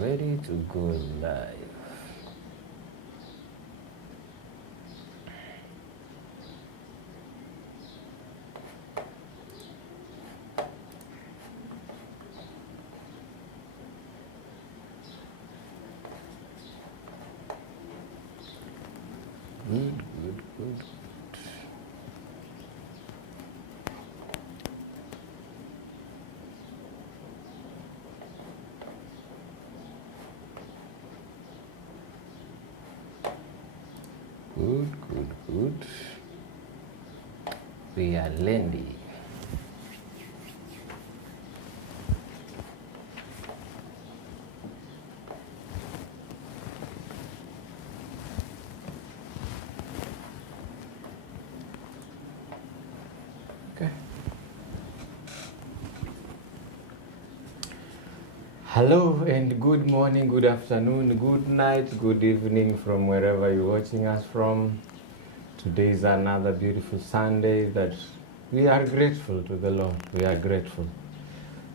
ready to go live. Good. Good. We are Lendi. Okay. Hello and good morning, good afternoon, good night, good evening from wherever you're watching us from. Today is another beautiful Sunday that we are grateful to the Lord. We are grateful.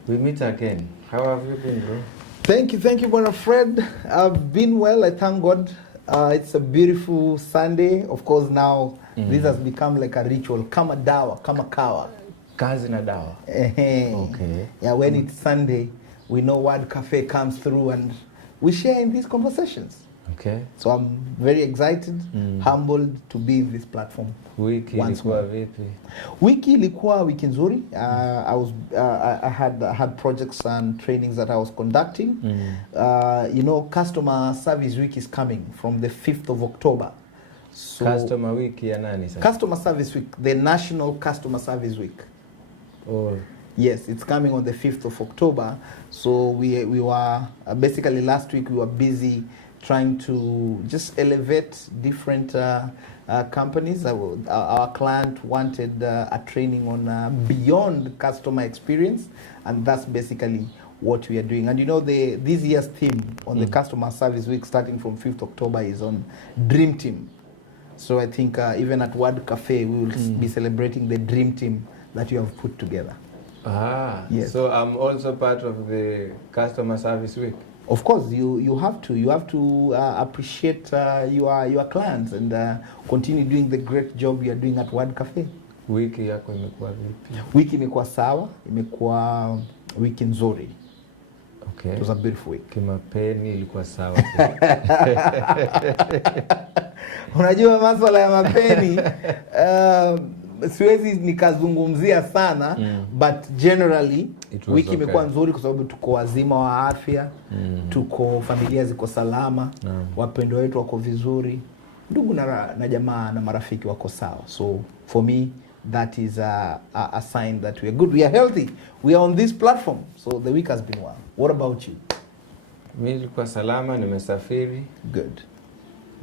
We meet again. How have you been, bro? Thank you, Brother Fred. I've been well, I thank God. It's a beautiful Sunday. Of course, now this has become like a ritual. Kama dawa, kama kawa. Kazi na dawa. Okay. Yeah, when it's Sunday, we know Word Cafe comes through and we share in these conversations. Okay. So I'm very excited, humbled to be in this platform. Wiki ilikuwa vipi? Wiki ilikuwa wiki nzuri. I had projects and trainings that I was conducting. Customer Service Week is coming from the 5th of October. So Customer Week ya nani sasa? Customer Service Week, the National Customer Service Week. Oh. Yes, it's coming on the 5th of October. So we were basically last week we were busy trying to just elevate different companies. Our client wanted a training on beyond customer experience, and that's basically what we are doing. And this year's theme on the Customer Service Week starting from 5th October is on Dream Team. So I think even at Word Cafe we will be celebrating the Dream Team that you have put together. Yes. So I'm also part of the Customer Service Week. Of course, you have to appreciate your clients and continue doing the great job you are doing at Word Cafe. Wiki yako imekuwa vipi? Wiki imekuwa sawa, imekuwa wiki nzuri. Okay. It was a beautiful week. Kimapeni ilikuwa sawa. Unajua masuala ya mapeni siwezi nikazungumzia sana but generally wiki imekuwa nzuri kwa sababu tuko wazima wa afya, tuko familia ziko salama, wapendwa wetu wako vizuri, ndugu na jamaa na marafiki wako sawa. So for me that is a sign that we are good, we are healthy, we are on this platform. So the week has been well. What about you? Mimi nilikuwa salama, nimesafiri. Good.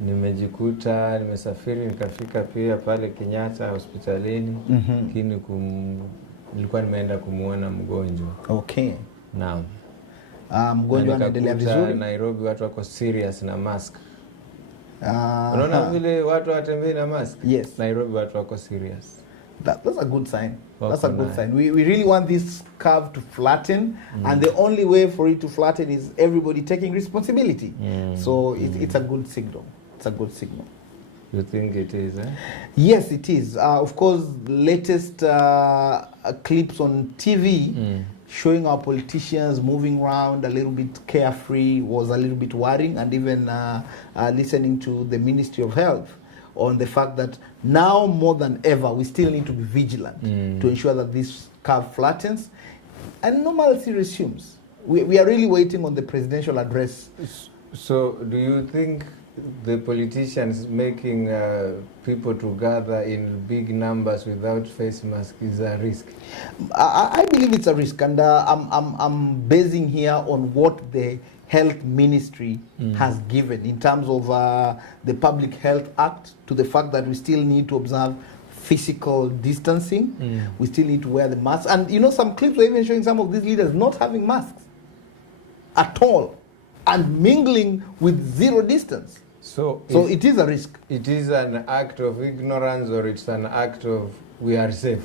Nimesafiri nikafika pia pale Kenyatta hospitalini. Lakini nilikuwa nimeenda kumuona mgonjwa. Okay. Naam. Mgonjwa anaendelea vizuri. Nairobi watu wako serious na mask. Unaona vile watu watembea na mask? Yes. Nairobi watu wako serious. That's a good sign. That's a good sign. We really want this curve to flatten, and the only way for it to flatten is everybody taking responsibility. So it's a good signal. It's a good signal. You think it is, eh? Yes, it is. Of course, latest clips on TV showing our politicians moving around a little bit carefree was a little bit worrying, and even listening to the Ministry of Health on the fact that now more than ever we still need to be vigilant to ensure that this curve flattens and normalcy resumes. We are really waiting on the presidential address. So do you think the politicians making people to gather in big numbers without face masks is a risk? I believe it's a risk, and I'm basing here on what the Health Ministry has given in terms of the Public Health Act, to the fact that we still need to observe physical distancing. We still need to wear the masks. And some clips were even showing some of these leaders not having masks at all and mingling with zero distance. So it is a risk. It is an act of ignorance, or it's an act of we are safe?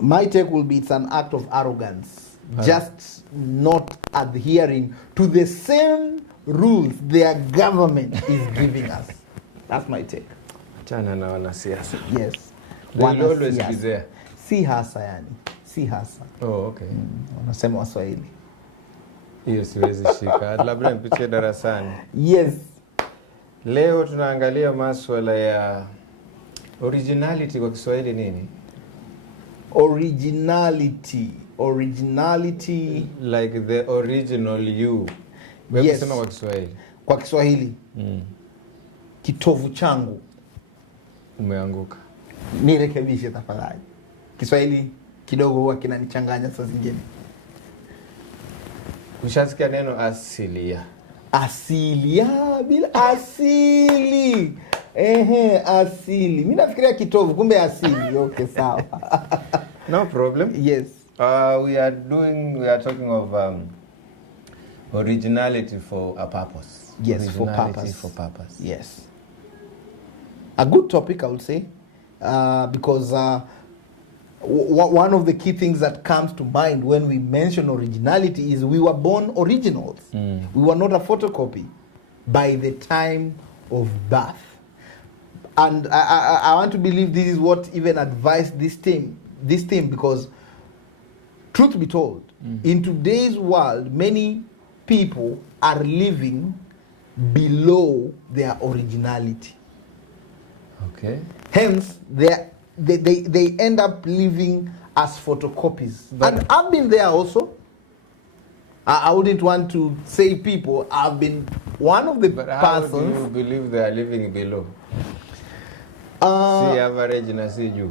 My take will be it's an act of arrogance. just not adhering to the same rules their government is giving us. That's my take. Chana na wanasiasa. Yes. They will always be there. Si hasa yani. Si hasa. Oh, okay. Wanasema Waswahili. Hiyo siwezi shika. Labda nipitie darasani. Yes. Leo tunaangalia masuala ya originality kwa Kiswahili nini? Originality. Like the original you. Wewe Yes. kusema kwa Kiswahili. Kwa Kiswahili. Kitovu changu. Umeanguka. Nirekebishe tafadhali. Kiswahili kidogo huwa kinanichanganya saa zingine. Ushasikia neno asilia? Asilia bila asili. Asili. Mimi nafikiria kitovu kumbe asili. Okay, sawa. No problem. Yes. We are talking of originality for a purpose. Yes, for Originality purpose. for purpose. Yes. A good topic, I would say, because one of the key things that comes to mind when we mention originality is we were born originals. We were not a photocopy by the time of birth. And I want to believe this is what even advised this team, because truth be told, in today's world, many people are living below their originality. Okay. Hence, they end up living as photocopies. But and I've been there also. I wouldn't want to say people. I've been one of the But how do persons. you believe they are living below? Si average na si juu.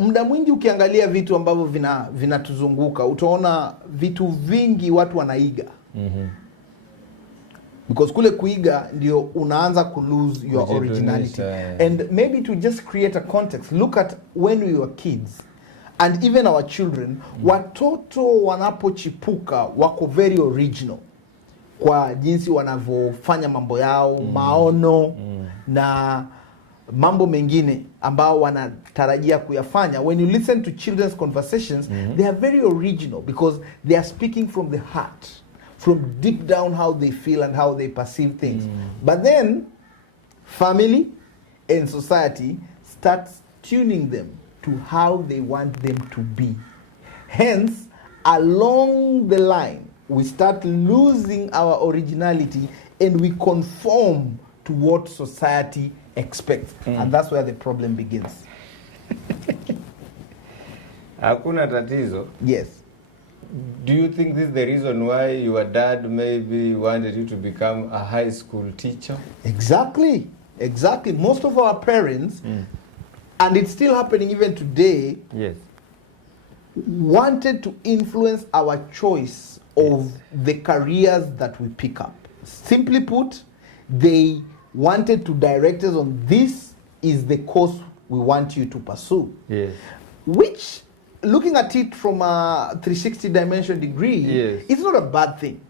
Muda mwingi ukiangalia vitu ambavyo vinatuzunguka utaona vitu vingi watu wanaiga. Because kule kuiga ndio unaanza ku lose your originality. And maybe to just create a context, look at when we were kids and even our children, watoto wanapochipuka wako very original kwa jinsi wanavyofanya mambo yao, maono na mambo mengine ambao wanatarajia kuyafanya. When you listen to children's conversations, they are very original because they are speaking from the heart, from deep down how they feel and how they perceive things. But then family and society starts tuning them to how they want them to be. Hence, along the line, we start losing our originality and we conform to what society expects. And that's where the problem begins. Hakuna tatizo. Yes. Do you think this is the reason why your dad maybe wanted you to become a high school teacher? Exactly. Most of our parents, and it's still happening even today, Yes. wanted to influence our choice of the careers that we pick up. Simply put, they wanted to direct us on this is the course we want you to pursue. Yes. Which, looking at it from a 360 dimension degree, Yes. it's not a bad thing.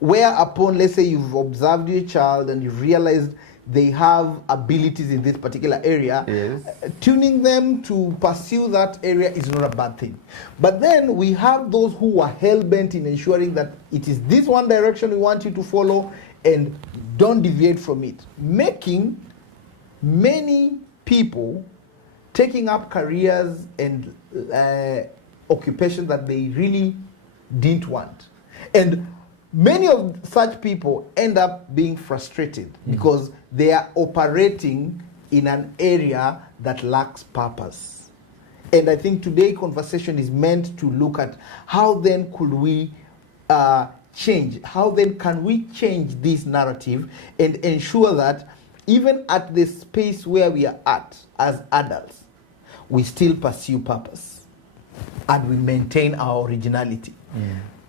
Whereupon, let's say you've observed your child and you've realized they have abilities in this particular area, Yes. tuning them to pursue that area is not a bad thing. But then we have those who are hell-bent in ensuring that it is this one direction we want you to follow and don't deviate from it, making many people taking up careers and occupations that they really didn't want. And many of such people end up being frustrated because they are operating in an area that lacks purpose. And I think today's conversation is meant to look at how then could we change? How then can we change this narrative and ensure that even at the space where we are at as adults, we still pursue purpose and we maintain our originality.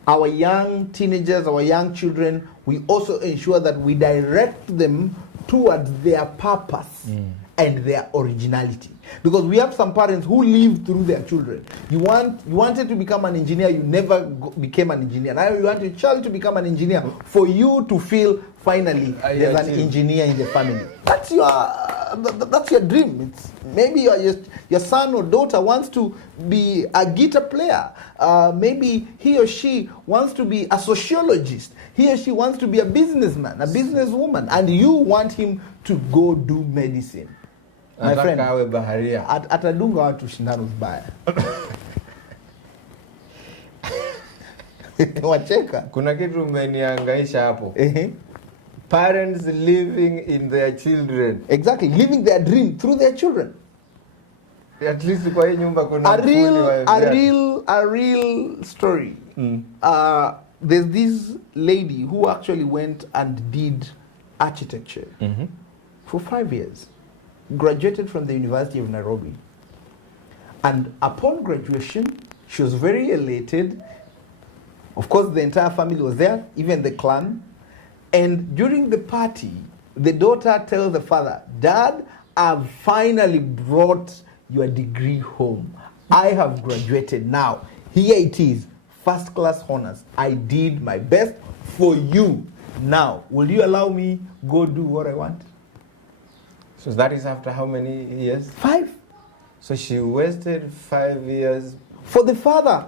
Our young teenagers, our young children, we also ensure that we direct them towards their purpose and their originality. Because we have some parents who live through their children. You wanted to become an engineer, you never became an engineer. Now you want your child to become an engineer for you to feel finally there's an engineer in the family. That's your That's your dream. It's maybe your son or daughter wants to be a guitar player. Maybe he or she wants to be a sociologist. He or she wants to be a businessman, a businesswoman, and you want him to go do medicine. My friend, awe baharia. atadunga watu shindano vibaya. Wacheka. Kuna kitu umeniangaisha hapo. Parents living in their children. Exactly, living their dream through their children. At least kwa hii nyumba kuna a real story. There's this lady who actually went and did architecture for 5 years. Graduated from the University of Nairobi. And upon graduation, she was very elated. Of course, the entire family was there, even the clan. And during the party, the daughter tells the father, "Dad, I've finally brought your degree home. I have graduated now. Here it is, first class honors. I did my best for you. Now, will you allow me go do what I want?" So that is after how many years? 5. So she wasted 5 years. For the father.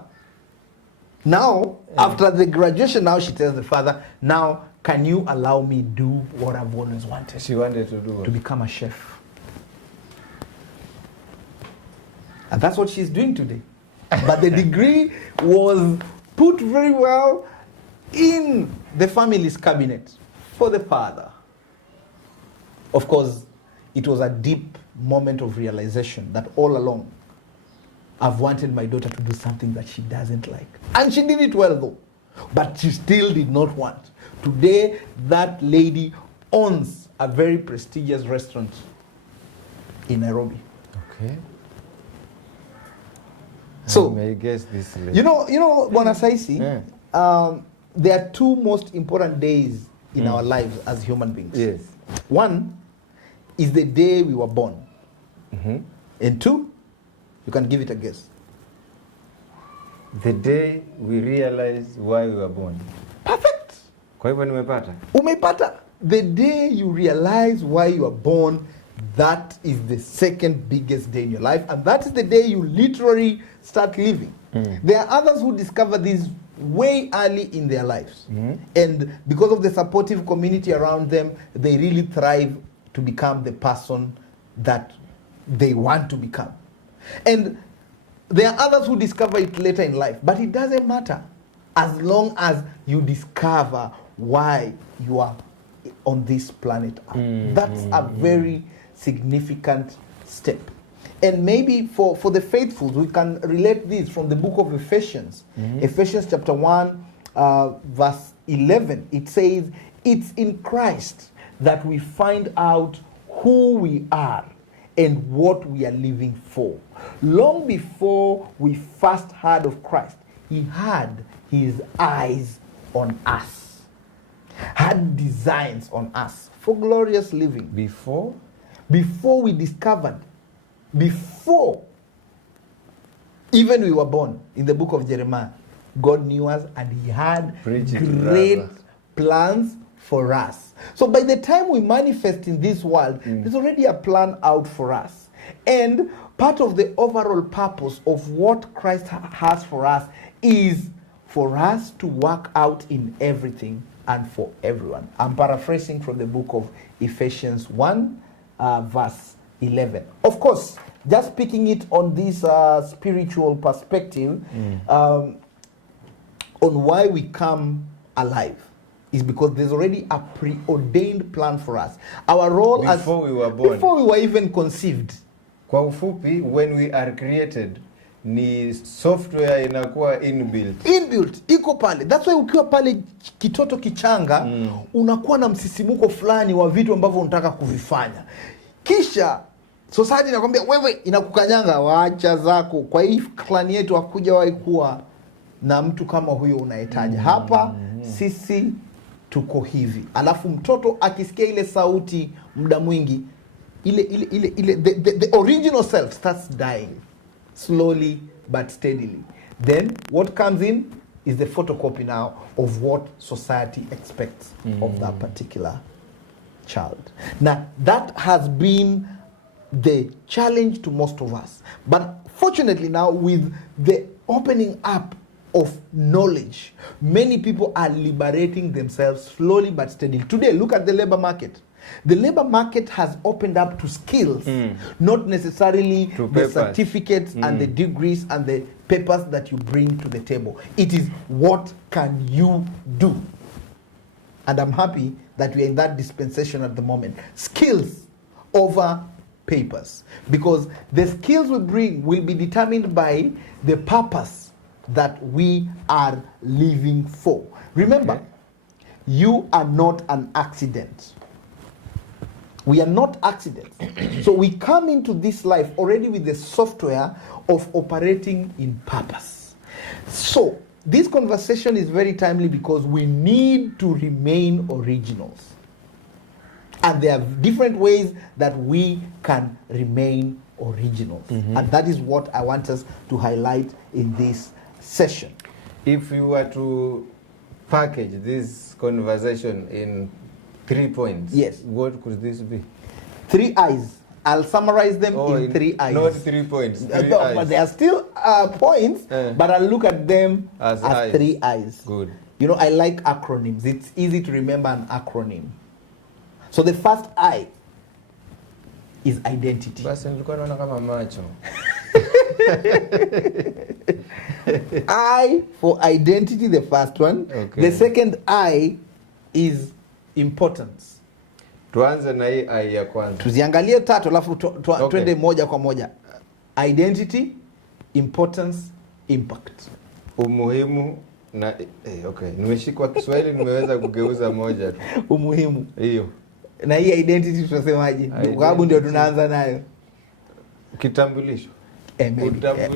Now, after the graduation, now she tells the father, "Now, can you allow me do what I've always wanted?" She wanted to do what? To become a chef. And that's what she's doing today. But the degree was put very well in the family's cabinet for the father. Of course, it was a deep moment of realization that all along, I've wanted my daughter to do something that she doesn't like. And she did it well though. But she still did not want. Today, that lady owns a very prestigious restaurant in Nairobi. Okay. So, I may guess this lady. you know, Bwana Saisi, there are 2 most important days in our lives as human beings. Yes. One is the day we were born. And 2, you can give it a guess. The day we realize why we were born. Perfect. Kwa hivyo nimepata. Umepata. The day you realize why you are born, that is the second biggest day in your life. And that is the day you literally start living. There are others who discover this way early in their lives. And because of the supportive community around them, they really thrive to become the person that they want to become. And there are others who discover it later in life, but it doesn't matter as long as you discover why you are on this planet Earth. That's a very significant step. And maybe for the faithful, we can relate this from the book of Ephesians. Ephesians chapter 1, verse 11. It says, "It's in Christ that we find out who we are and what we are living for." Long before we first heard of Christ, he had his eyes on us, had designs on us for glorious living. Before we discovered, before even we were born, in the book of Jeremiah, God knew us and he had great plans for us. So by the time we manifest in this world, there's already a plan out for us. And part of the overall purpose of what Christ has for us is for us to work out in everything and for everyone. I'm paraphrasing from the book of Ephesians 1, verse 11. Of course, just picking it on this spiritual perspective, on why we come alive, is because there's already a preordained plan for us. Our role before we were born. Before we were even conceived. Kwa ufupi, when we are created, ni software inakuwa inbuilt. Iko pale. That's why ukiwa pale kitoto kichanga, unakuwa na msisimuko fulani wa vitu ambavyo unataka kuvifanya. Kisha society inakwambia wewe, inakukanyanga, waacha zako. Kwa hii clan yetu hakuja wahi kuwa na mtu kama huyo unahitaji. Hapa sisi tuko hivi. Alafu mtoto akisikia ile sauti muda mwingi, the original self starts dying slowly but steadily. Then what comes in is the photocopy now of what society expects of that particular child. Now that has been the challenge to most of us. But fortunately now, with the opening up of knowledge, many people are liberating themselves slowly but steadily. Today, look at the labor market. The labor market has opened up to skills, not necessarily to the certificates and the degrees and the papers that you bring to the table. It is what can you do? And I'm happy that we are in that dispensation at the moment. Skills over papers. Because the skills we bring will be determined by the purpose that we are living for. Remember, you are not an accident. We are not accidents. So we come into this life already with the software of operating in purpose. So this conversation is very timely because we need to remain originals. And there are different ways that we can remain originals. And that is what I want us to highlight in this session. If you were to package this conversation in 3 points, yes, what could this be? 3 eyes. I'll summarize them in 3 eyes. Not 3 points. 3 eyes. But there are still points, but I'll look at them as 3 eyes. Good. You know, I like acronyms. It's easy to remember an acronym. So the first I is identity. Basi nilikuwa naona kama macho. I for identity, the first one. Okay. The second I is importance. Tuanze na hii I ya kwanza. Tuziangalie tatu alafu twende moja kwa moja. Identity, importance, impact. Umuhimu na okay. Nimeshikwa Kiswahili, nimeweza kugeuza moja tu. Umuhimu. Hiyo. Na hii identity tunasemaje? Kwa sababu ndio tunaanza nayo. Kitambulisho.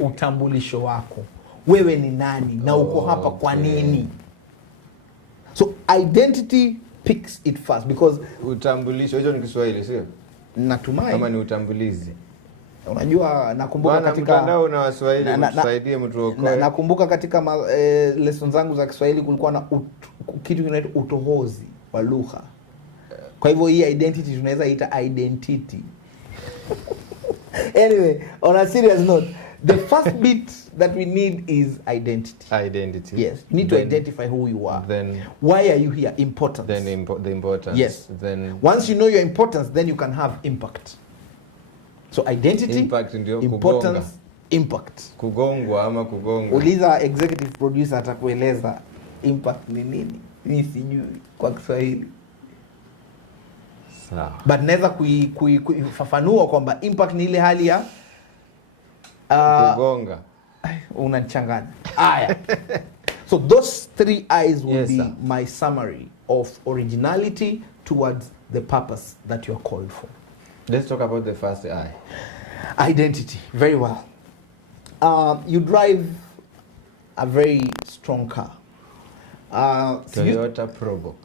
Utambulisho wako. Wewe ni nani na uko hapa kwa nini? So identity picks it first because utambulisho hicho ni Kiswahili sio? Natumai. Kama ni utambulizi. Unajua nakumbuka katika mtandao na Waswahili mtusaidie mtu okoe. Nakumbuka katika lessons zangu za Kiswahili kulikuwa na kitu kinaitwa utohozi wa lugha. Kwa hivyo hii identity tunaweza ita identity. Anyway, on a serious note, the first bit that we need is identity. Identity. Yes, you need to identify who you are. Then why are you here? Importance. Then the importance. Yes. Then once you know your importance, then you can have impact. So identity, impact ndio importance, kugonga. Impact. Kugongwa ama kugonga. Uliza executive producer atakueleza impact ni nini. Mimi sijui kwa Kiswahili. Sawa. But naweza kuifafanua kwamba impact ni ile hali ya kugonga. Unachanganya. Aya. So those 3 eyes will be my summary of originality towards the purpose that you are called for. Let's talk about the first I. Identity. Very well. You drive a very strong car. Toyota Probox.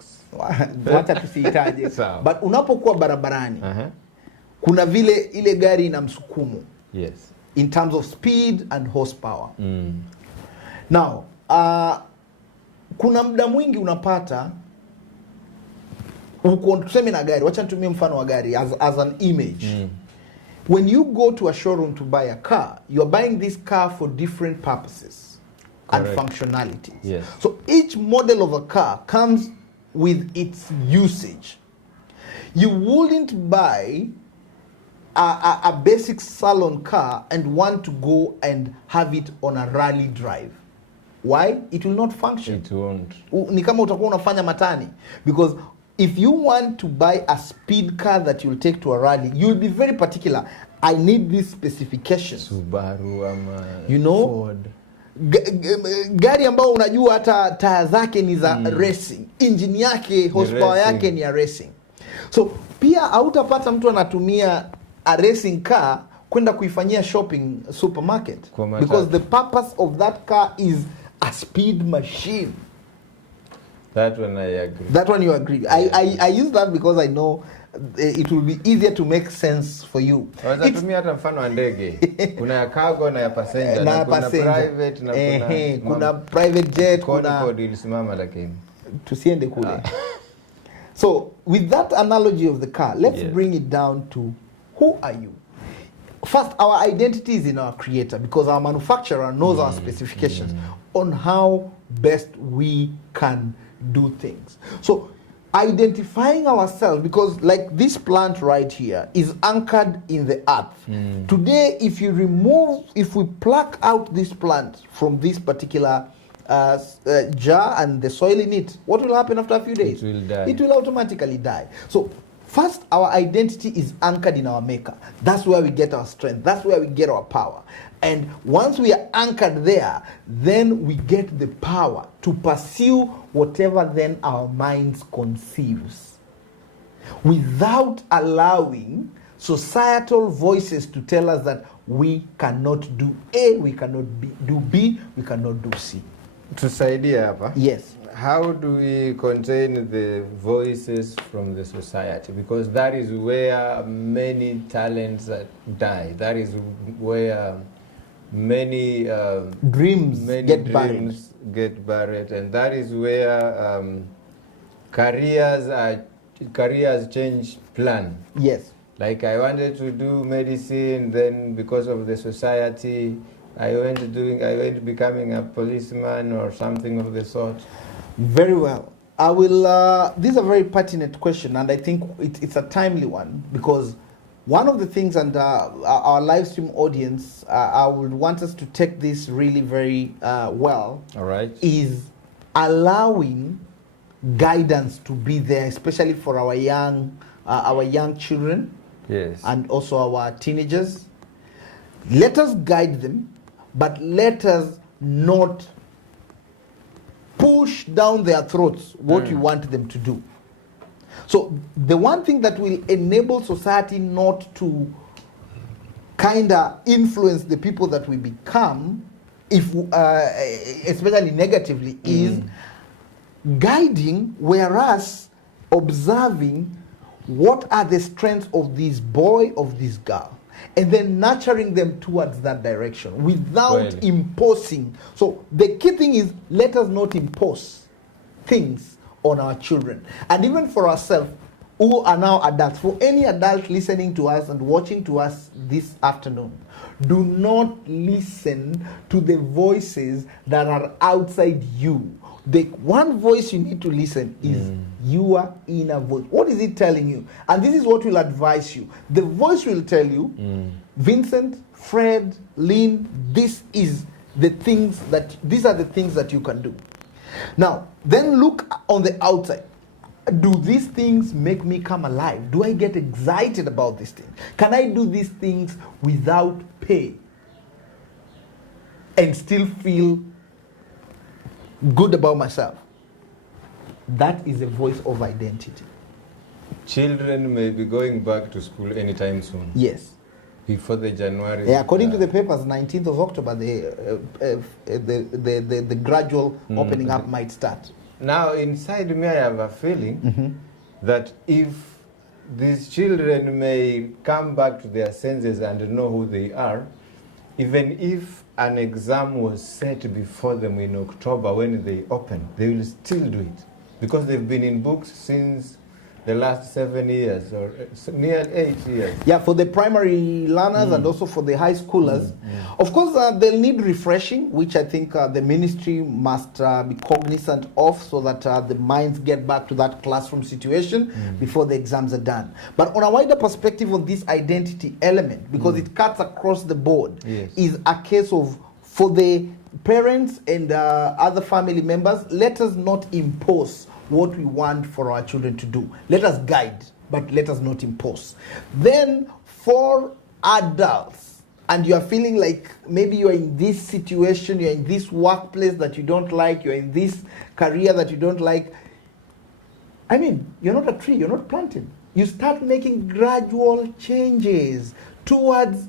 Wacha tusihitaje. But unapokuwa barabarani, kuna vile ile gari ina msukumo. Yes. In terms of speed and horsepower. Now, kuna muda mwingi unapata uko tuseme na gari, wacha nitumie mfano wa gari as an image. When you go to a showroom to buy a car, you are buying this car for different purposes. Correct. And functionalities. Yes. So each model of a car comes with its usage. You wouldn't buy a basic salon car and want to go and have it on a rally drive. Why? It will not function. It won't. Ni kama utakuwa unafanya matani. Because if you want to buy a speed car that you'll take to a rally, you'll be very particular. I need these specifications. Subaru ama Ford. Gari ambao unajua hata taya zake ni za racing. Engine yake, horsepower yake ni ya racing. So pia hautapata mtu anatumia a racing car kwenda kuifanyia shopping supermarket. Because the purpose of that car is a speed machine. That one I agree. That one you agree. Yeah. I use that because I know it will be easier to make sense for you. Waweza tumia hata mfano wa ndege. Kuna ya cargo na ya passenger. Na kuna private na kuna private jet, kuna ilisimama lakini. Tusiende kule. So with that analogy of the car, let's bring it down to who are you? first, our identity is in our creator, because our manufacturer knows our specifications on how best we can do things. So identifying ourselves, because like this plant right here is anchored in the earth. Today, if we pluck out this plant from this particular jar and the soil in it, what will happen after a few days? It will die. It will automatically die. So first, our identity is anchored in our maker. That's where we get our strength. That's where we get our power. And once we are anchored there, then we get the power to pursue whatever then our minds conceives, without allowing societal voices to tell us that we cannot do A, we cannot do B, we cannot do C. Tusaidia hapa. Yes. How do we contain the voices from the society? Because that is where many talents die. That is where many dreams get buried, and that is where careers change plan. Yes. Like I wanted to do medicine, then because of the society, I went becoming a policeman or something of the sort. Very well. I will. This is a very pertinent question, and I think it's a timely one, because one of the things, and our live stream audience, I would want us to take this really very well. All right. Is allowing guidance to be there, especially for our young children. Yes. And also our teenagers. Let us guide them, but let us not push down their throats what we want them to do. So the one thing that will enable society not to kind of influence the people that we become, if especially negatively, is guiding, whereas observing what are the strengths of this boy, of this girl, and then nurturing them towards that direction without imposing. So the key thing is, let us not impose things on our children. And even for ourselves, who are now adults, for any adult listening to us and watching to us this afternoon, do not listen to the voices that are outside you. The one voice you need to listen is your inner voice. What is it telling you? And this is what will advise you. The voice will tell you, Vincent, Fred, Lynn, these are the things that you can do. Now, then look on the outside. Do these things make me come alive? Do I get excited about these things? Can I do these things without pay and still feel good about myself? That is a voice of identity. Children may be going back to school anytime soon. Yes. Before the January. Yeah, according to the papers, 19th of October, the gradual opening up might start. Now, inside me, I have a feeling that if these children may come back to their senses and know who they are, even if an exam was set before them in October when they open, they will still do it, because they've been in books since the last 7 years or near 8 years. Yeah, for the primary learners and also for the high schoolers. Of course, they'll need refreshing, which I think the ministry must be cognizant of, so that the minds get back to that classroom situation before the exams are done. But on a wider perspective on this identity element, because it cuts across the board, is a case of, for the parents and other family members, let us not impose what we want for our children to do. Let us guide, but let us not impose. Then for adults, and you are feeling like maybe you are in this situation, you're in this workplace that you don't like, you're in this career that you don't like. I mean, you're not a tree, you're not planted. You start making gradual changes towards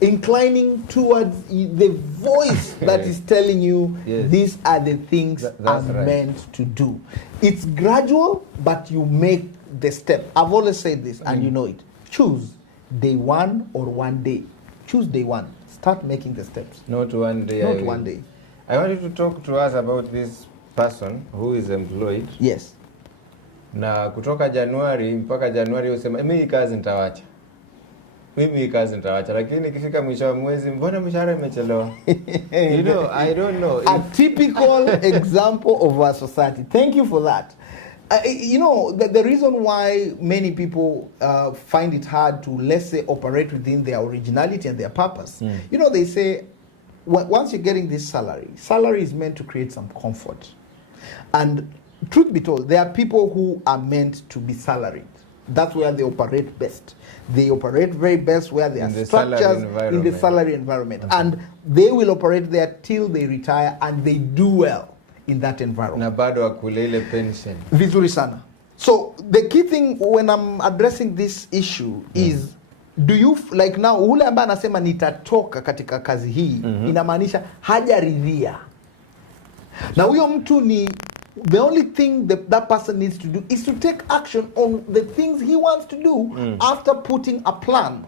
inclining towards the voice that is telling you these are the things I'm meant to do. It's gradual, but you make the step. I've always said this, and you know it. Choose day one or one day. Choose day one. Start making the steps. Not one day. Not one day. I want you to talk to us about this person who is employed. Yes. Na kutoka Januari mpaka Januari usema mimi kazi nitawacha. mimi kazi nitaacha, lakini ikifika mwisho wa mwezi mbona mshahara imechelewa? You know, I don't know. A typical example of our society. Thank you for that. You know, the reason why many people find it hard to, let's say, operate within their originality and their purpose. You know, they say, once you're getting this salary is meant to create some comfort. And truth be told, there are people who are meant to be salaried. That's where they operate best. They operate very best where they are structures in the salary environment. Okay. And they will operate there till they retire, and they do well in that environment. Na bado wakule ile pension. Vizuri sana. So the key thing when I'm addressing this issue is, do you, like now, ule ambaye anasema nitatoka katika kazi hii, inamaanisha hajaridhia. Na huyo mtu ni, the only thing that person needs to do is to take action on the things he wants to do after putting a plan.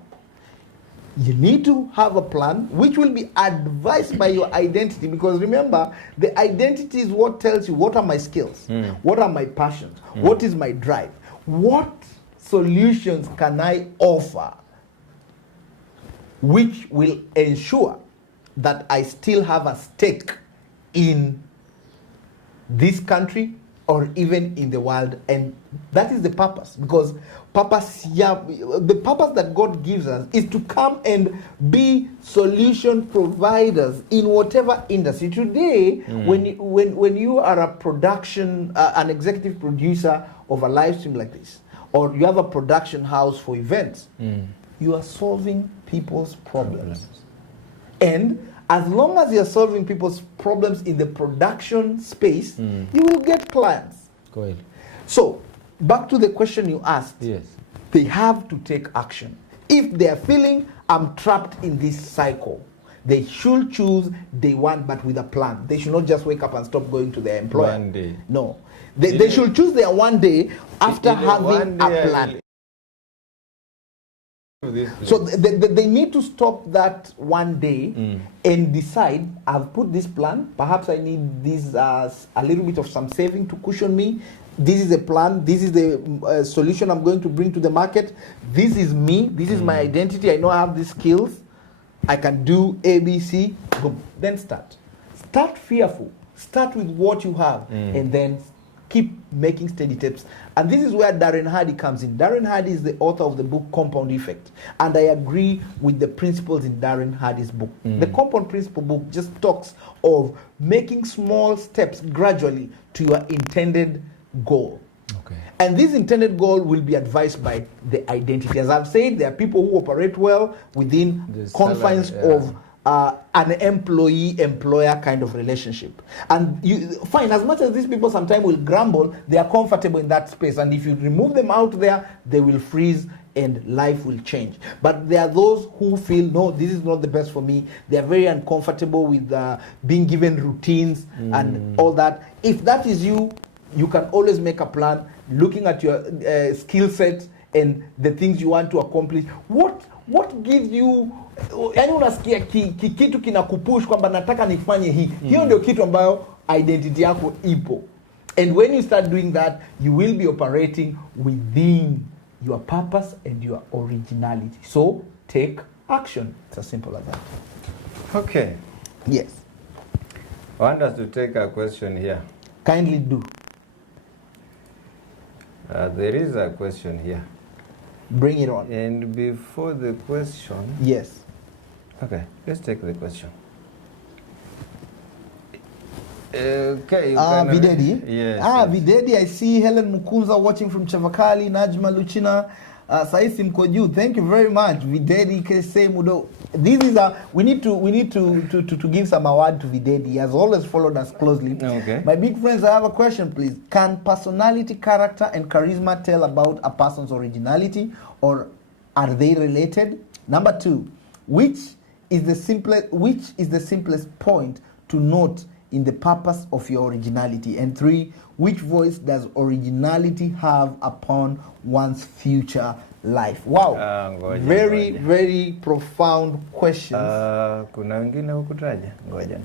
You need to have a plan which will be advised by your identity, because remember, the identity is what tells you what are my skills, what are my passions, what is my drive, what solutions can I offer which will ensure that I still have a stake in this country or even in the world. And that is the purpose, because the purpose that God gives us is to come and be solution providers in whatever industry. Today, when you are a production, an executive producer of a live stream like this, or you have a production house for events, you are solving people's problems. And as long as you're solving people's problems in the production space, you will get clients. Go ahead. So, back to the question you asked. Yes. They have to take action. If they're feeling, I'm trapped in this cycle, they should choose day one, but with a plan. They should not just wake up and stop going to their employer. One day. No. They should choose their one day after having a plan. So they need to stop that one day and decide, I've put this plan, perhaps I need this a little bit of some saving to cushion me. This is a plan, this is the solution I'm going to bring to the market. This is me, this is my identity, I know I have these skills, I can do ABC. Boom. Then start fearful, start with what you have, and then keep making steady steps. And this is where Darren Hardy comes in. Darren Hardy is the author of the book Compound Effect. And I agree with the principles in Darren Hardy's book. The Compound Principle book just talks of making small steps gradually to your intended goal. Okay. And this intended goal will be advised by the identity. As I've said, there are people who operate well within the confines of an employee-employer kind of relationship. And fine, as much as these people sometimes will grumble, they are comfortable in that space. And if you remove them out there, they will freeze and life will change. But there are those who feel, no, this is not the best for me. They are very uncomfortable with being given routines and all that. If that is you, you can always make a plan, looking at your skill set and the things you want to accomplish. What gives you, yani unasikia kitu kinakupush kwamba nataka nifanye hii. Hiyo ndio kitu ambayo identity yako ipo. And when you start doing that, you will be operating within your purpose and your originality. So take action. It's as simple as that. Okay. Yes. I want us to take a question here. Kindly do. There is a question here. Bring it on. And before the question... Yes. Okay, let's take the question. Okay. Videdi? Yes. Videdi, I see Helen Mukunza watching from Chavakali, Najma Luchina, Saisi Mkoju. Thank you very much. Videdi, Kese Mudo. This is we need to give some award to Videdi. He has always followed us closely. Okay. My big friends, I have a question, please. Can personality, character, and charisma tell about a person's originality, or are they related? Number 2, which is the simplest point to note in the purpose of your originality? And 3, which voice does originality have upon one's future life? Wow. Very profound questions. Kuna wengine hukutaja? Ngoja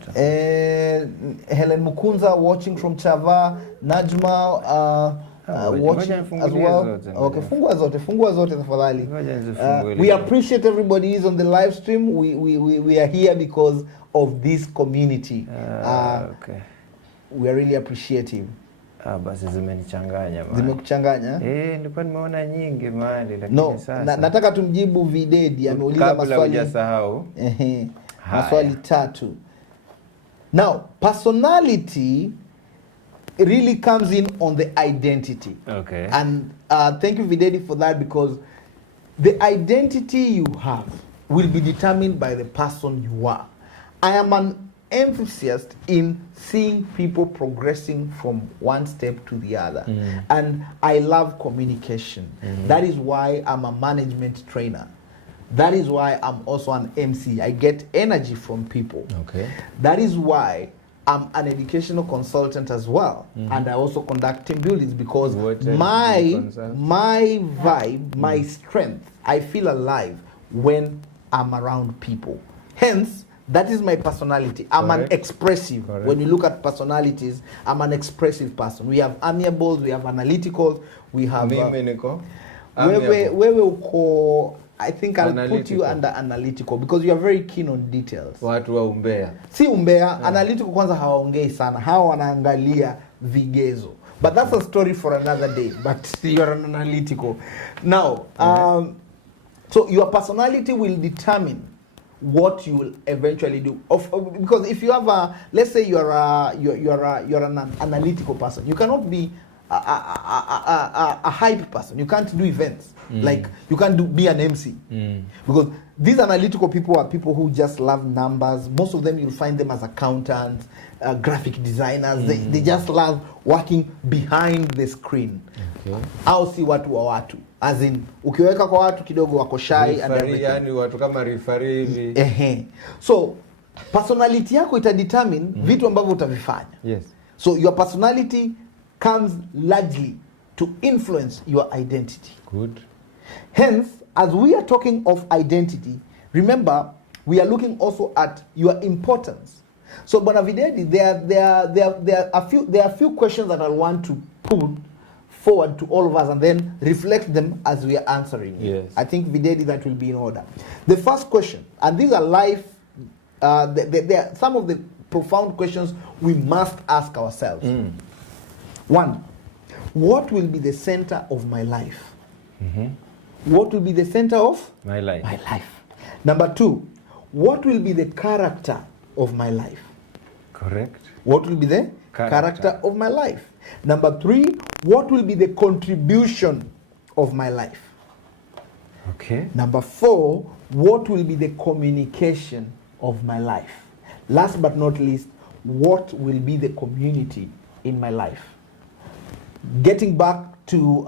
Helen Mukunza watching from Chava, Najma, watching as well. Okay, fungua zote tafadhali. We appreciate everybody who is on the live stream. We are here because of this community. Okay. We are really appreciative. Basi zimenichanganya man. Zimekuchanganya? Nilikuwa nimeona nyingi mahali lakini no, sasa. Nataka tumjibu Videdi ameuliza maswali. Maswali 3. Now, personality really comes in on the identity. Okay. And thank you Videdi for that, because the identity you have will be determined by the person you are. I am an enthusiast in seeing people progressing from one step to the other. And I love communication. That is why I'm a management trainer. That is why I'm also an MC. I get energy from people. Okay. That is why I'm an educational consultant as well. And I also conduct team buildings, because my vibe, my strength, I feel alive when I'm around people. Hence, that is my personality. I'm an expressive. When you look at personalities, I'm an expressive person. We have amiables, we have analyticals, we have... I think I'll put you under analytical, because you are very keen on details. Watu wa umbea. Si umbea, analytical kwanza hawaongei sana. Hawa wanaangalia vigezo. But that's a story for another day. But you are an analytical. Now, so your personality will determine what you will eventually do. Because if you have let's say you're an analytical person, you cannot be a hype person. You can't do events. Like you can't be an MC. Because these analytical people are people who just love numbers. Most of them you'll find them as accountants, graphic designers. They just love working behind the screen. Au si watu wa watu. As in, ukiweka kwa watu kidogo wako shy and everything. Yani watu kama referee hivi. So, personality yako itadetermine vitu ambavyo utavifanya. Yes. So, your personality comes largely to influence your identity. Good. Hence, as we are talking of identity, remember, we are looking also at your importance. So, Bonavidedi, there are a few questions that I want to put forward to all of us and then reflect them as we are answering. Yes. I think Videdi, that will be in order. The first question, and these are life, they are some of the profound questions we must ask ourselves. 1, what will be the center of my life? What will be the center of my life? My life. Number 2, what will be the character of my life? Correct. What will be the character of my life? Number 3, what will be the contribution of my life? Okay. Number 4, what will be the communication of my life? Last but not least, what will be the community in my life? Getting back to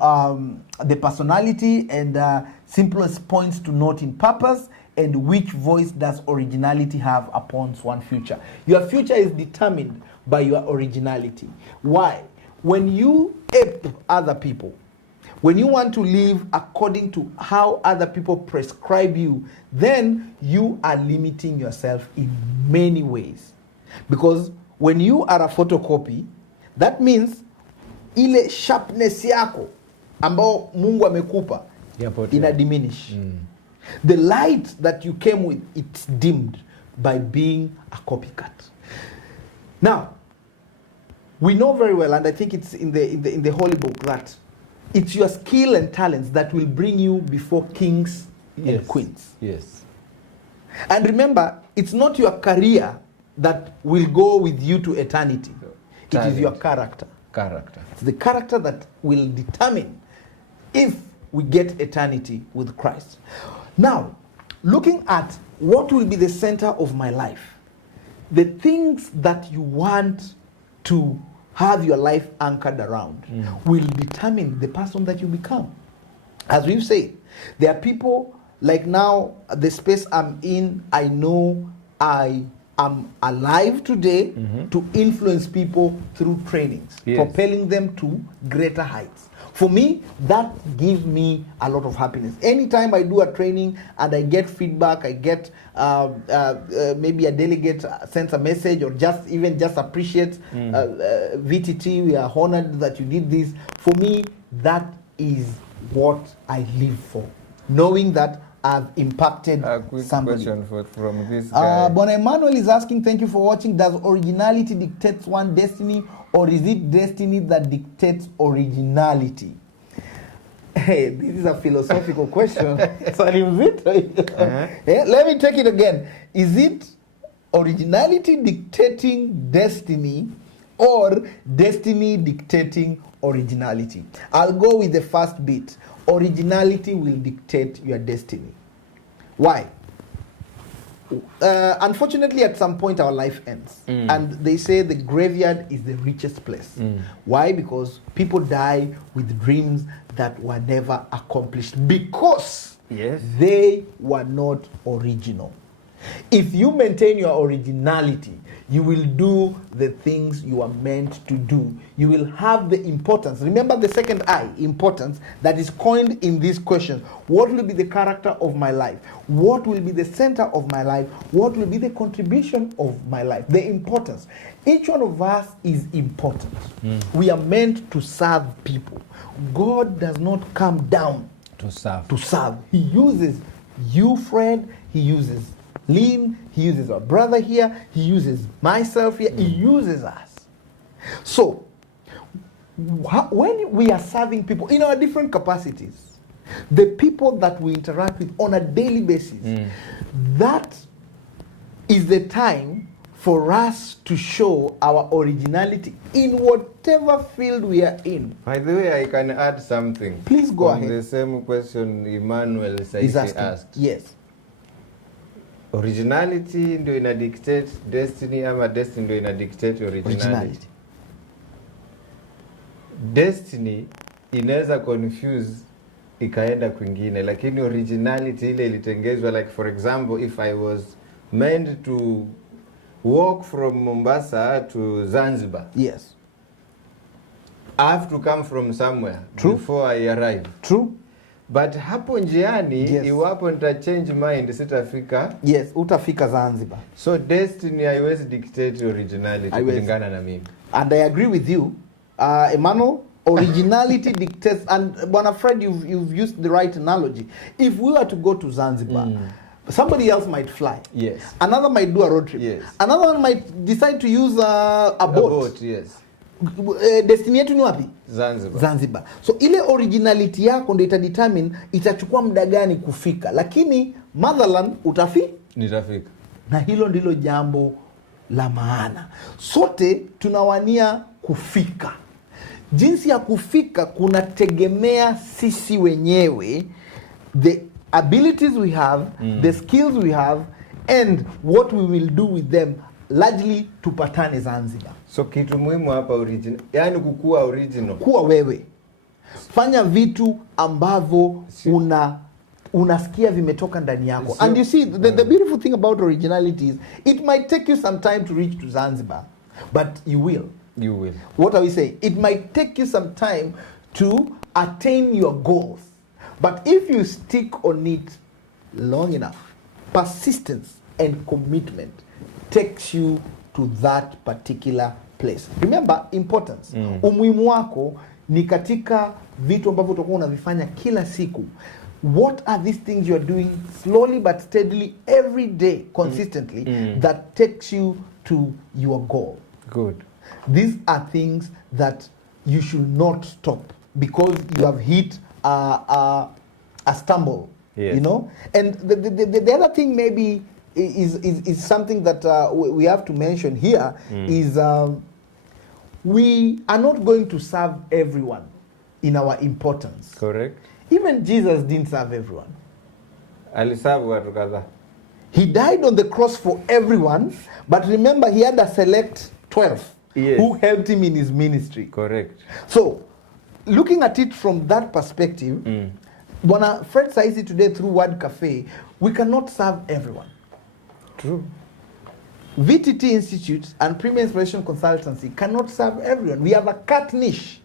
the personality and simplest points to note in purpose, and which voice does originality have upon one's future? Your future is determined by your originality. Why? When you ape other people, when you want to live according to how other people prescribe you, then you are limiting yourself in many ways. Because when you are a photocopy, that means ile sharpness yako ambao Mungu amekupa ina diminish. The light that you came with, it's dimmed by being a copycat. Now, we know very well, and I think it's in the Holy Book, that it's your skill and talents that will bring you before kings and queens. Yes. And remember, it's not your career that will go with you to eternity. It is your character. It's the character that will determine if we get eternity with Christ. Now, looking at what will be the center of my life, the things that you want to have your life anchored around will determine the person that you become. As we've said, there are people like now, the space I'm in, I know I am alive today to influence people through trainings, propelling them to greater heights. For me, that gives me a lot of happiness. Anytime I do a training and I get feedback, I get maybe a delegate sends a message or just appreciates VTT, we are honored that you did this. For me, that is what I live for. Knowing that I've impacted a quick somebody. question from this guy. Bon Emmanuel is asking, thank you for watching. Does originality dictate one destiny, or is it destiny that dictates originality? Hey, this is a philosophical question. Salim Zito. Let me take it again. Is it originality dictating destiny, or destiny dictating originality? I'll go with the first bit. Originality will dictate your destiny. Why? Unfortunately, at some point our life ends. And they say the graveyard is the richest place. Why? Because people die with dreams that were never accomplished because they were not original. If you maintain your originality, you will do the things you are meant to do. You will have the importance. Remember the second I, importance, that is coined in this question. What will be the character of my life? What will be the center of my life? What will be the contribution of my life? The importance. Each one of us is important. We are meant to serve people. God does not come down to serve. He uses you, Fred. He uses Lynn, he uses our brother here, he uses myself here, he uses us. So, when we are serving people in our different capacities, the people that we interact with on a daily basis, that is the time for us to show our originality in whatever field we are in. By the way, I can add something. Please go ahead. The same question Emmanuel Saisi asked. Yes. Originality ndio ina dictate destiny ama destiny ndio ina dictate originality. Destiny inaweza confuse ikaenda kwingine, lakini originality ile ilitengezwa, like for example, if I was meant to walk from Mombasa to Zanzibar. Yes. I have to come from somewhere before I arrive. True. But hapo njiani, iwapo nita change mind, sitafika. Yes, utafika Zanzibar. So destiny haiwezi dictate originality kulingana na mimi. And I agree with you. Emmanuel, originality dictates, and Bwana Fred, you've used the right analogy. If we were to go to Zanzibar, somebody else might fly. Yes. Another might do a road trip. Yes. Another one might decide to use a boat. A boat, yes. Destiny yetu ni wapi? Zanzibar. So ile originality yako ndio itadetermine itachukua muda gani kufika, lakini motherland nitafika. Na hilo ndilo jambo la maana. Sote tunawania kufika. Jinsi ya kufika kunategemea sisi wenyewe, the abilities we have, the skills we have, and what we will do with them, largely tupatane Zanzibar. So kitu muhimu hapa original, yani kukua original. Kuwa wewe. Fanya vitu ambavyo unasikia vimetoka ndani yako. And you see, the beautiful thing about originality is, it might take you some time to reach to Zanzibar, but you will. You will. What are we saying? It might take you some time to attain your goals. But if you stick on it long enough, persistence and commitment takes you to that particular place. Remember, importance. Umuhimu wako ni katika vitu ambavyo utakuwa unavifanya kila siku. What are these things you are doing slowly but steadily every day, consistently, that takes you to your goal? Good. These are things that you should not stop because you have hit a stumble. Yes. You know? And the other thing maybe is something that we have to mention here is we are not going to serve everyone in our importance. Correct. Even Jesus didn't serve everyone. Aliserve watu kadhaa. He died on the cross for everyone, but remember he had a select 12 who helped him in his ministry. Correct. So, looking at it from that perspective, Bwana Fred Saisi today through Word Cafe, we cannot serve everyone. True. VTT Institute and Premier Inspiration Consultancy cannot serve everyone. We have a cut niche.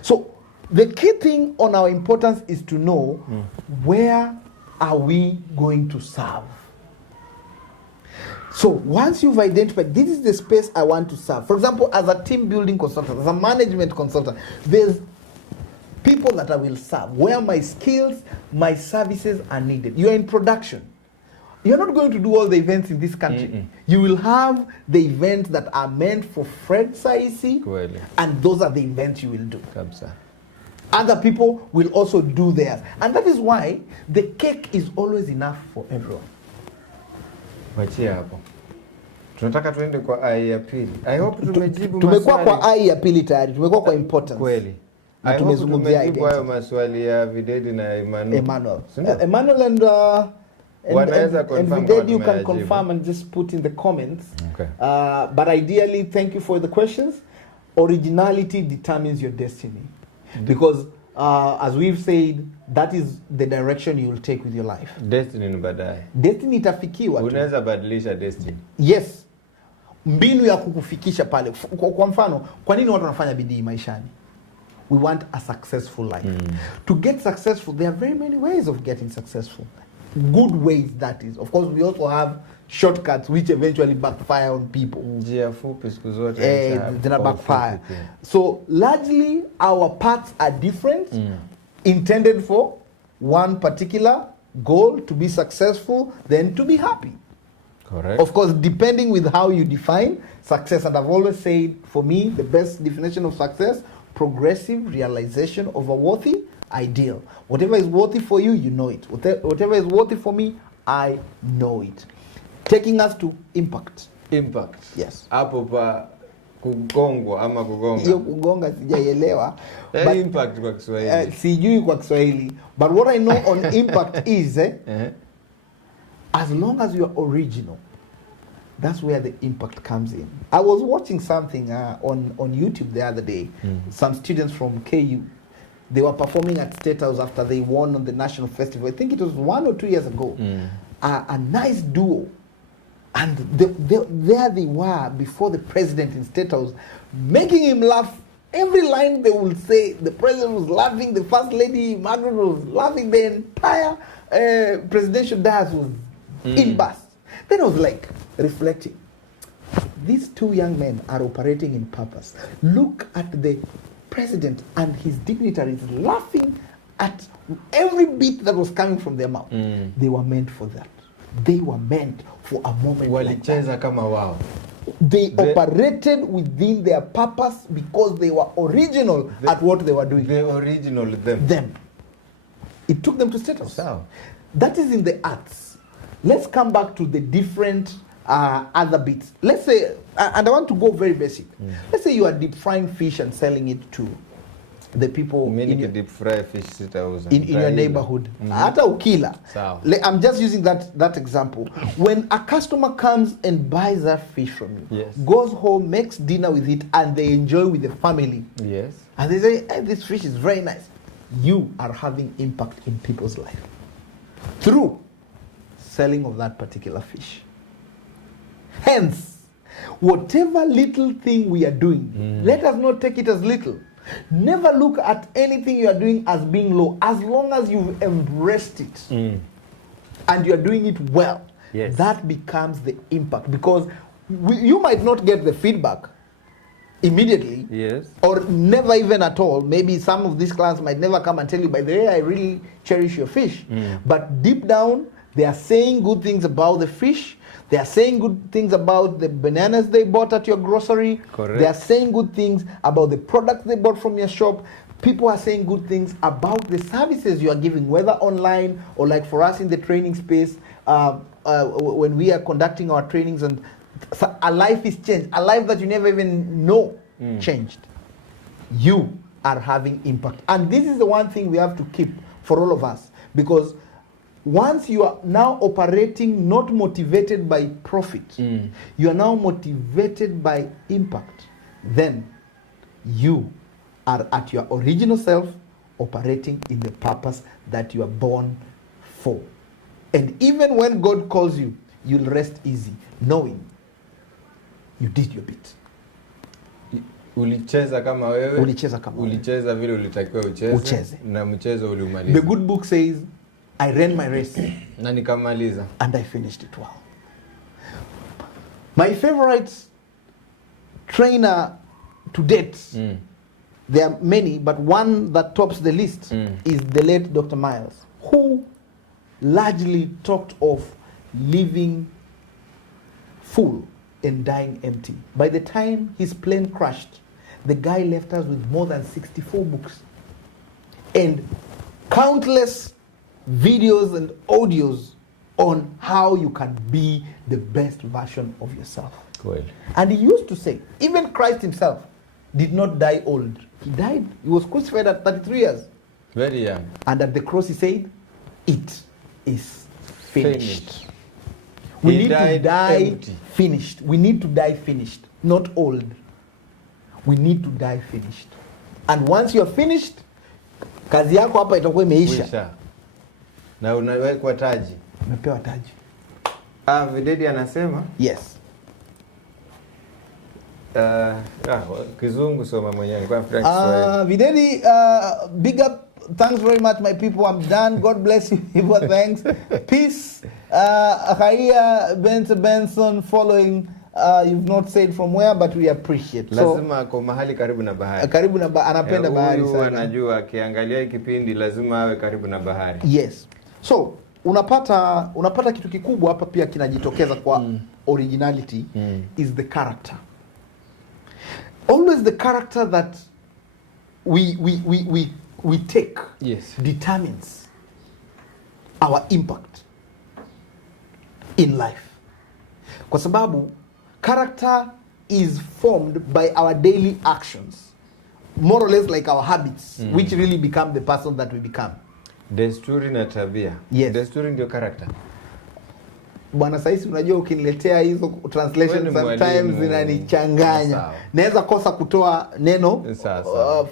So, the key thing on our importance is to know where are we going to serve. So once you've identified, this is the space I want to serve. For example, as a team building consultant, as a management consultant, there's people that I will serve, where my skills, my services are needed. You're in production. You're not going to do all the events in this country. You will have the events that are meant for Fred Saisi, and those are the events you will do. Other people will also do theirs. And that is why the cake is always enough for everyone. Wachia hapo. Tunataka tuende kwa ai ya pili. I hope tumejibu maswali. Tumekuwa kwa ai ya pili tayari. Tumekuwa kwa importance. Kweli. Na tumezungumzia tumejibu hayo maswali ya Videdi na Emmanuel. Emmanuel and Videdi, you can confirm and just put in the comments. Okay. But ideally, thank you for the questions. Originality determines your destiny. Because as we've said, that is the direction you will take with your life. Destiny ni baadaye. Destiny itafikiwa tu. Unaweza badilisha destiny. Yes. Mbinu ya kukufikisha pale. Kwa mfano, kwa nini watu wanafanya bidii maishani? We want a successful life. To get successful, there are very many ways of getting successful. Good ways, that is. Of course, we also have shortcuts which eventually backfire on people. Njia fupi siku zote zina backfire. So largely our paths are different, intended for one particular goal, to be successful, then to be happy. Correct. Of course, depending with how you define success. And I've always said, for me, the best definition of success, progressive realization of a worthy ideal. Whatever is worthy for you, you know it. Whatever is worthy for me, I know it. Taking us to impact. Impact. Yes. Hapo pa kugongwa ama kugonga. Hiyo kugonga sijaelewa. Impact kwa Kiswahili. Sijui kwa Kiswahili. But what I know on impact is, as long as you are original, that's where the impact comes in. I was watching something on YouTube the other day. Some students from KU, they were performing at State House after they won on the national festival. I think it was 1 or 2 years ago. A nice duo. And there they were before the president in State House, making him laugh. Every line they would say, the president was laughing, the first lady, Margaret, was laughing, the entire presidential dais was in burst. Then I was like, reflecting. These two young men are operating in purpose. Look at the president and his dignitaries laughing at every bit that was coming from their mouth. They were meant for that. They were meant for a moment like that. Kama wao. They operated within their purpose because they were original at what they were doing. The original them. It took them to status. So. That is in the arts. Let's come back to the different other bits. Let's say, and I want to go very basic. Let's say you are deep frying fish and selling it to the people in your, deep fry fish in your neighborhood. Hata ukila. I'm just using that example. When a customer comes and buys that fish from you, goes home, makes dinner with it, and they enjoy with the family. Yes. And they say, hey, this fish is very nice. You are having impact in people's life through selling of that particular fish. Hence, whatever little thing we are doing, let us not take it as little. Never look at anything you are doing as being low. As long as you've embraced it and you are doing it well, that becomes the impact. Because you might not get the feedback immediately, or never even at all. Maybe some of these clients might never come and tell you, by the way, I really cherish your fish. But deep down, they are saying good things about the fish. They are saying good things about the bananas they bought at your grocery. Correct. They are saying good things about the products they bought from your shop. People are saying good things about the services you are giving, whether online or like for us in the training space, when we are conducting our trainings, and a life is changed. A life that you never even know changed. You are having impact. And this is the one thing we have to keep for all of us. Because once you are now operating not motivated by profit, you are now motivated by impact, then you are at your original self, operating in the purpose that you are born for. And even when God calls you, you'll rest easy, knowing you did your bit. Ulicheza kama wewe. Ulicheza vile ulitakiwa ucheze. Na mchezo uliumaliza. The good book says I ran my race. Na nikamaliza. And I finished it well. My favorite trainer to date, there are many, but one that tops the list is the late Dr. Miles, who largely talked of living full and dying empty. By the time his plane crashed, the guy left us with more than 64 books and countless videos and audios on how you can be the best version of yourself. Cool. And he used to say, even Christ himself did not die old. He was crucified at 33 years. Very young. And at the cross he said, it is finished. We need to die empty. Finished. We need to die finished, not old. We need to die finished. And once you're finished, kazi yako hapa itakuwa imeisha. Na unawekwa taji. Umepewa taji. Videdi anasema? Yes. Kizungu soma mwenyewe. Nilikuwa nafikiri Kiswahili. Videdi, big up. Thanks very much, my people. I'm done. God bless you. Thanks. Peace. Akaya Benson following. You've not said from where, but we appreciate. Lazima kwa mahali karibu na bahari. Anapenda bahari sana. Huyu anajua akiangalia kipindi lazima awe karibu na bahari. Yes. So, unapata kitu kikubwa hapa pia kinajitokeza kwa originality is the character. Always the character that we take determines our impact in life. Kwa sababu character is formed by our daily actions, more or less like our habits, which really become the person that we become. Desturi na tabia. Yes. Desturi ndio character. Bwana saisi unajua ukiniletea hizo translation sometimes zinanichanganya. Naweza kosa kutoa neno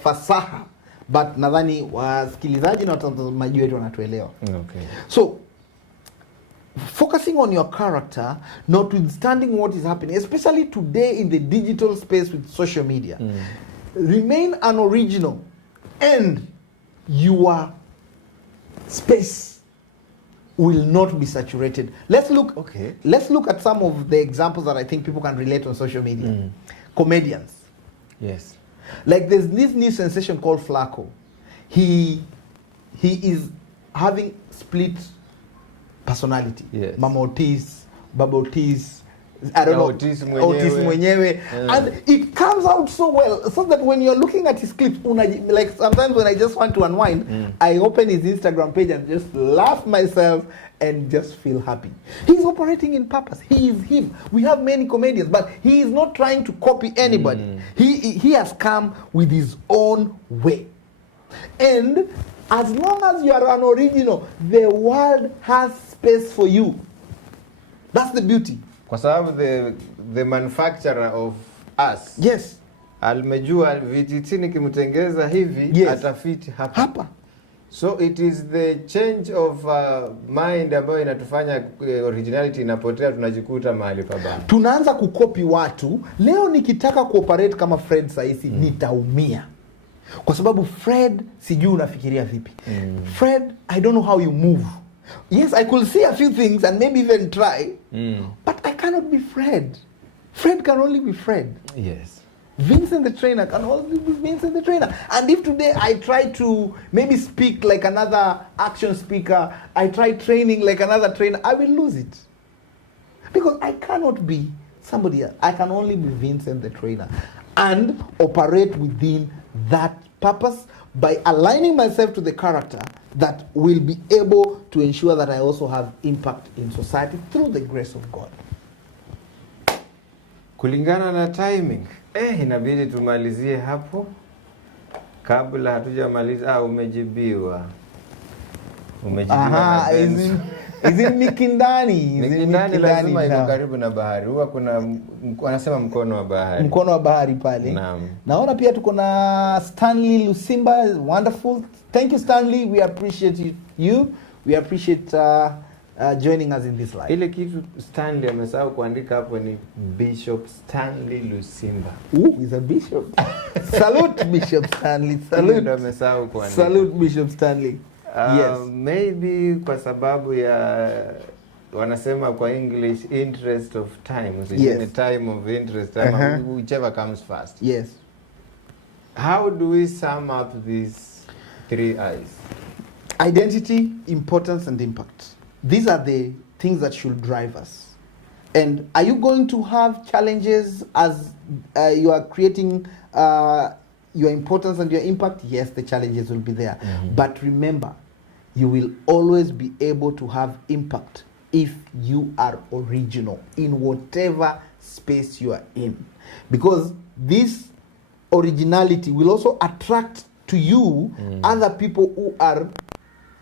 fasaha, but nadhani wasikilizaji na watazamaji wetu wanatuelewa. Okay. So focusing on your character, notwithstanding what is happening, especially today in the digital space with social media, remain unoriginal and your space will not be saturated. Let's look at some of the examples that I think people can relate on social media. Comedians. Yes. Like there's this new sensation called Flacco. He is having split personality. Yes. Mama Otis, Baba Otis, I don't know, Otis mwenyewe. And it comes out so well, so that when you're looking at his clips, like sometimes when I just want to unwind, I open his Instagram page and just laugh myself and just feel happy. He's operating in purpose. He is him. We have many comedians, but he is not trying to copy anybody. He has come with his own way. And as long as you are an original, the world has space for you. That's the beauty. Kwa sababu the manufacturer of us. Yes. Alimejua vititini kimtengeza hivi atafiti hapa. So it is the change of mind ambayo inatufanya originality inapotea, tunajikuta mahali pabaya. Tunaanza kukopi watu. Leo nikitaka kuoperate kama Fred saisi nitaumia. Kwa sababu Fred sijui unafikiria vipi. Fred, I don't know how you move. Yes, I could see a few things and maybe even try, but I cannot be Fred. Fred can only be Fred. Yes. Vincent the trainer can only be Vincent the trainer. And if today I try to maybe speak like another action speaker, I try training like another trainer, I will lose it. Because I cannot be somebody else. I can only be Vincent the trainer and operate within that purpose by aligning myself to the character that will be able to ensure that I also have impact in society through the grace of God. Kulingana na timing, inabidi tumalizie hapo. Kabla hatujamaliza, umejibiwa. Aha, izin Mikindani. Mikindani lazima iko karibu na bahari. Huwa kuna wanasema mkono wa bahari. Mkono wa bahari pale. Naam. Naona pia tuko na Stanley Lusimba, wonderful. Thank you Stanley, we appreciate you. We appreciate joining us in this life. Ile kitu Stanley amesahau kuandika hapo ni Bishop Stanley Lusimba. Ooh, he's a bishop. Salute Bishop Stanley. Salute. Amesahau kuandika. Salute Bishop Stanley. Yes. Maybe kwa sababu ya wanasema kwa English interest of time. Yes. The time of interest, whichever comes first. Yes. How do we sum up these 3 I's? Identity, importance, and impact. These are the things that should drive us. And are you going to have challenges as you are creating your importance and your impact? Yes, the challenges will be there. But remember, you will always be able to have impact if you are original in whatever space you are in. Because this originality will also attract to you other people who are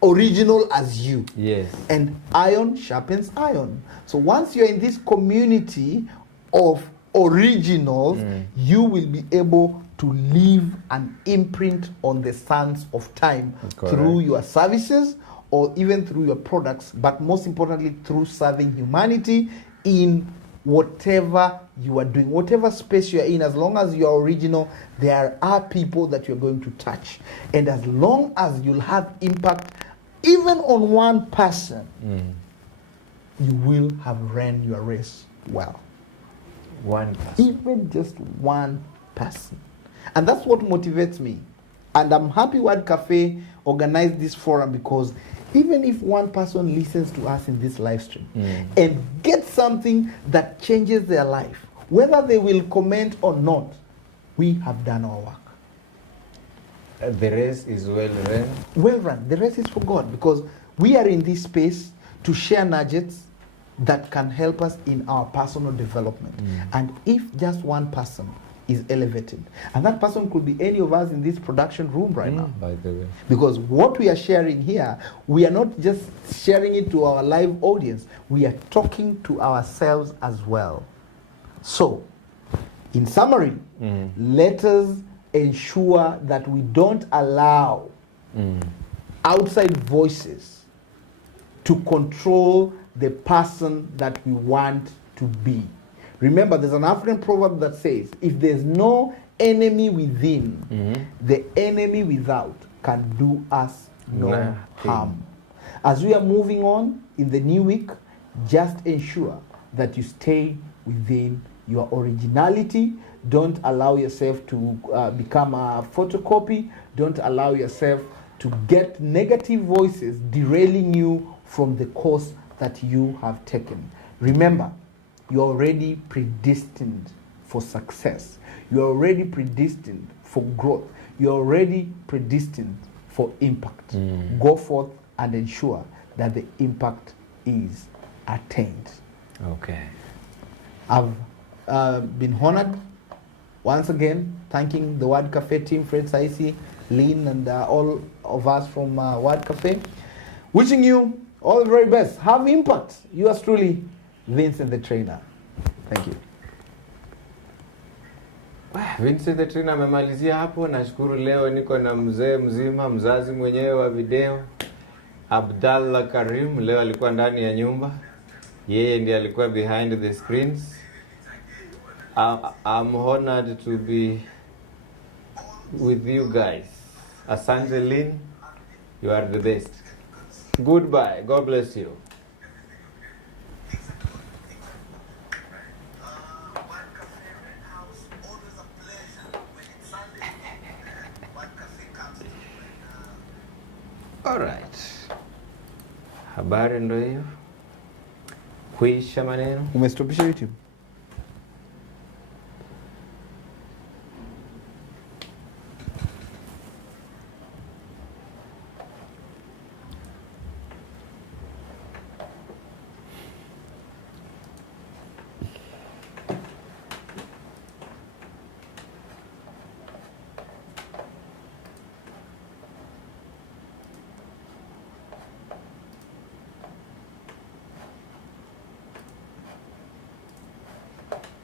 original as you. Yes. And iron sharpens iron. So once you're in this community of originals, you will be able to leave an imprint on the sands of time. Correct. Through your services or even through your products, but most importantly through serving humanity in whatever you are doing, whatever space you are in. As long as you are original, there are people that you're going to touch. And as long as you'll have impact, even on one person, you will have ran your race well. One person. Even just one person. And that's what motivates me. And I'm happy Word Cafe organized this forum, because even if one person listens to us in this live stream and gets something that changes their life, whether they will comment or not, we have done our work. The race is well run. Well run. The rest is for God, because we are in this space to share nuggets that can help us in our personal development. And if just one person is elevated, and that person could be any of us in this production room right now, by the way, because what we are sharing here, we are not just sharing it to our live audience, we are talking to ourselves as well. So, in summary, let us ensure that we don't allow outside voices to control the person that we want to be. Remember, there's an African proverb that says, if there's no enemy within, the enemy without can do us no harm. As we are moving on in the new week, just ensure that you stay within your originality. Don't allow yourself to become a photocopy. Don't allow yourself to get negative voices derailing you from the course that you have taken. Remember, you're already predestined for success. You're already predestined for growth. You're already predestined for impact. Go forth and ensure that the impact is attained. Okay. I've been honored once again, thanking the Word Cafe team, Fred Saisi, Lynn, and all of us from Word Cafe. Wishing you all the very best. Have impact. Yours truly, Vincent the Trainer. Thank you. Vincent the Trainer amemalizia hapo. Nashukuru leo niko na mzee mzima, mzazi mwenyewe wa video, Abdallah Karim. Leo alikuwa ndani ya nyumba. Yeye ndiye alikuwa behind the screens. I'm honored to be with you guys. Asante Lynn, you are the best. Goodbye. God bless you. All right. Habari ndo hiyo. Kuisha maneno. Umestopisha YouTube?